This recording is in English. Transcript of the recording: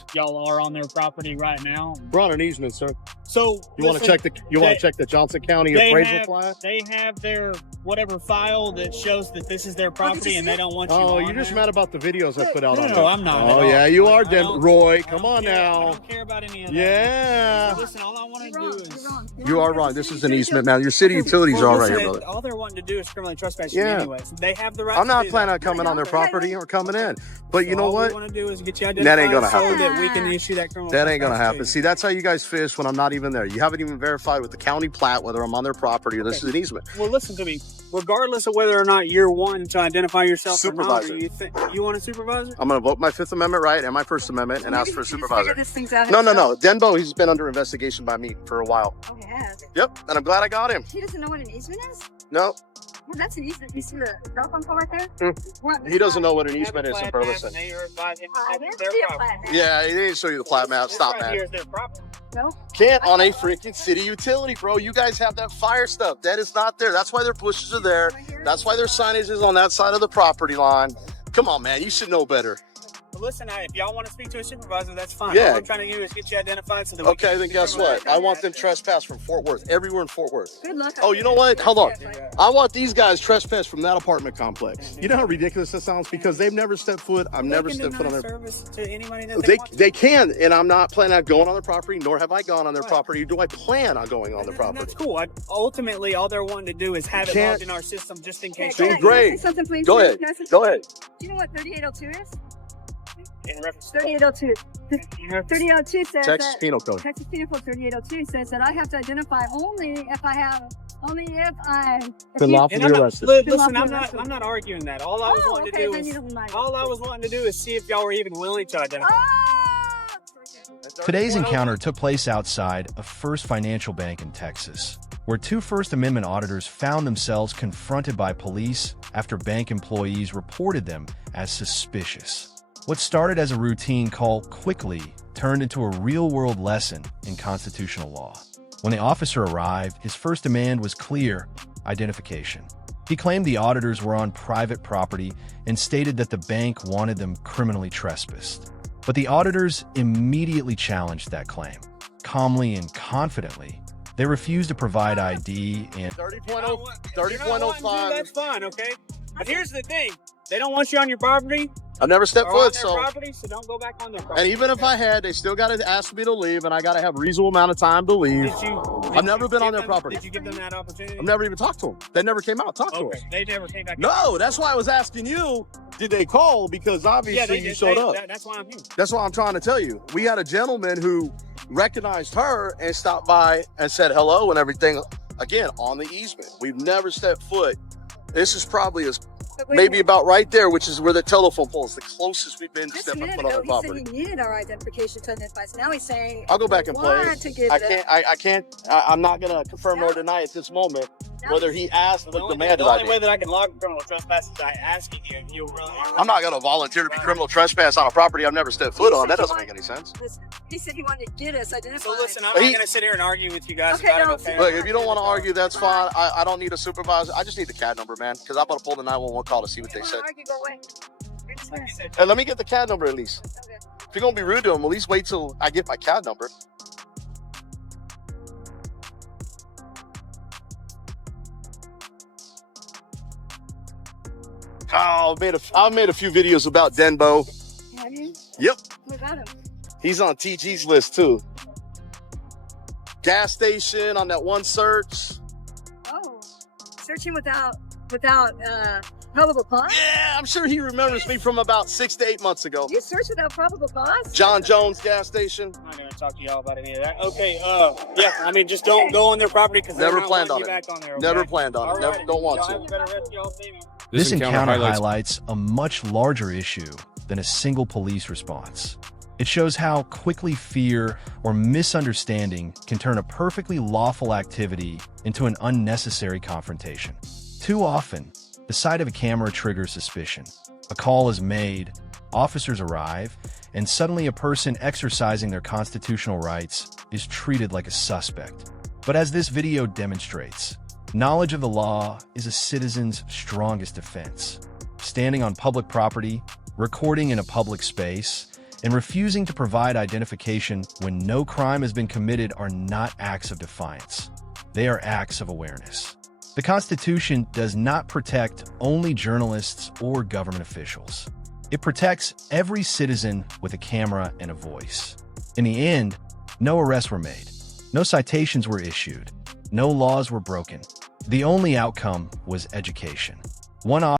easement. Y'all are on their property right now. We're on an easement, sir. So You want to check the Johnson County appraisal plat? They have their whatever file that shows that this is their property, and they don't want you. Oh, on you're just there. mad about the videos I put out on there. No, I'm not. Oh yeah, you are, Roy. Come on I now. don't care about any of that. Yeah. So listen, all I want to do is. You are wrong. This is an easement, man. Your city utilities are all right here, brother. All they're wanting to do is criminally trespass you anyways. They have the right. I'm not to do planning that. on coming on their property or coming in. But you know all what? we want to do is get you That ain't gonna identified happen. so that we can issue that criminal. That ain't gonna trespass happen. to you. See, that's how you guys fish when I'm not even there. You haven't even verified with the county plat whether I'm on their property or this is an easement. Well, listen to me. Regardless of whether or not you're one to identify yourself Supervisor. or not, you want a supervisor? I'm gonna vote my Fifth Amendment right and my First Amendment and ask for a supervisor. No. No. Denbo, he's been under investigation by me for a while. Oh, he has. Yep, and I'm glad I got him. He doesn't know what an easement is? No, Well, that's an easement. You see the telephone pole right there? What? he doesn't know what an Have easement a is, plat bro. map, Listen. and they are advising I that it's didn't their see a property. plat map. Yeah, he didn't show you the plat map. This Stop, right man. here is their property. No? Can't on a freaking city utility, bro. You guys have that fire stuff. That is not there. That's why their bushes are there. That's why their signage is on that side of the property line. Come on, man. You should know better. But listen, if y'all want to speak to a supervisor, that's fine. Yeah. All I'm trying to do is get you identified so that we Okay, can then guess what? I want them trespass from Fort Worth. Everywhere in Fort Worth. Good luck. Oh, you know what? Hold on. I want these guys trespass from that apartment complex. You know how ridiculous that sounds? Because they've never stepped foot. I've never stepped foot on their service to anybody that they want. They can, and I'm not planning on going on their property, nor have I gone on their property. Do I plan on going on their And property? that's cool. Ultimately, all they're wanting to do is have it Can't- logged in our system just in case. See, Can I great. say something, please? Go ahead. Can I say Go something? ahead. Do you know what 3802 is? In reference to 3802. 3802 says Texas that Penal Code. Texas Penal Code 3802 says that I have to identify only if I Been lawfully And I'm not, arrested. listen, I'm Lawfully not arguing that. All I was Oh, wanting okay, to then do you is don't mind. all I was wanting to do is see if y'all were even willing to identify. Oh! Today's encounter took place outside a First Financial Bank in Texas, where two First Amendment auditors found themselves confronted by police after bank employees reported them as suspicious. What started as a routine call quickly turned into a real-world lesson in constitutional law. When the officer arrived, his first demand was clear: identification. He claimed the auditors were on private property and stated that the bank wanted them criminally trespassed. But the auditors immediately challenged that claim. Calmly and confidently, they refused to provide ID and 30.05. That's fine, okay? But here's the thing: they don't want you on your property. I've never stepped Or on foot, their so. property, so don't go back on their property. And even if I had, they still got to ask me to leave, and I got to have a reasonable amount of time to leave. I've never been on their property. Did you give them that opportunity? I've never even talked to them. They never came out and talked to Okay, us. they never came back. No, that's why I was asking you, did they call? Because obviously Yeah, they you did. showed up. That's why I'm here. That's what I'm trying to tell you. We had a gentleman who recognized her and stopped by and said hello and everything. Again, on the easement. We've never stepped foot. This is probably maybe about right there, which is where the telephone pole is, the closest we've been to Just a stepping minute foot on ago, the he property. said he needed our identification to identify us. Now he's saying I'll go back and play. want to give I'm not going to confirm nor deny at this moment whether he asked or demanded The only ID. way that I can log criminal trespass is by asking you if you really. I'm not going to volunteer to be criminal trespass on a property I've never stepped foot on. That doesn't make any sense. He said he wanted to get us identified. So listen, I'm not going to sit here and argue with you guys Okay, about no, it. Okay? Look, if you don't want to argue, that's fine. I don't need a supervisor. I just need the CAD number, man, because I'm going to pull the 911 call to see what they said. Argue, go away. You're Like you dismissed. said, Hey, let me get the CAD number at least. Okay. If you're going to be rude to him, at least wait till I get my CAD number. Oh, I've made a few videos about Denbo. Have you? Yep. What about him? He's on TG's list too. Gas station on that one search. Oh, searching without probable cause? Yeah, I'm sure he remembers me from about 6 to 8 months ago. You search without probable cause? John Jones gas station. I'm not going to talk to y'all about any of that. Okay, yeah, I mean, just don't go on their property because Never they're not planned wanting on you it. back on there. Okay? Never planned on it. Never, Alrighty. don't want Y'all to. have a better rest of y'all's evening. This encounter highlights a much larger issue than a single police response. It shows how quickly fear or misunderstanding can turn a perfectly lawful activity into an unnecessary confrontation. Too often, the sight of a camera triggers suspicion. A call is made, officers arrive, and suddenly a person exercising their constitutional rights is treated like a suspect. But as this video demonstrates, knowledge of the law is a citizen's strongest defense. Standing on public property, recording in a public space, And refusing to provide identification when no crime has been committed are not acts of defiance. They are acts of awareness. The Constitution does not protect only journalists or government officials. It protects every citizen with a camera and a voice. In the end, no arrests were made. No citations were issued. No laws were broken. The only outcome was education. One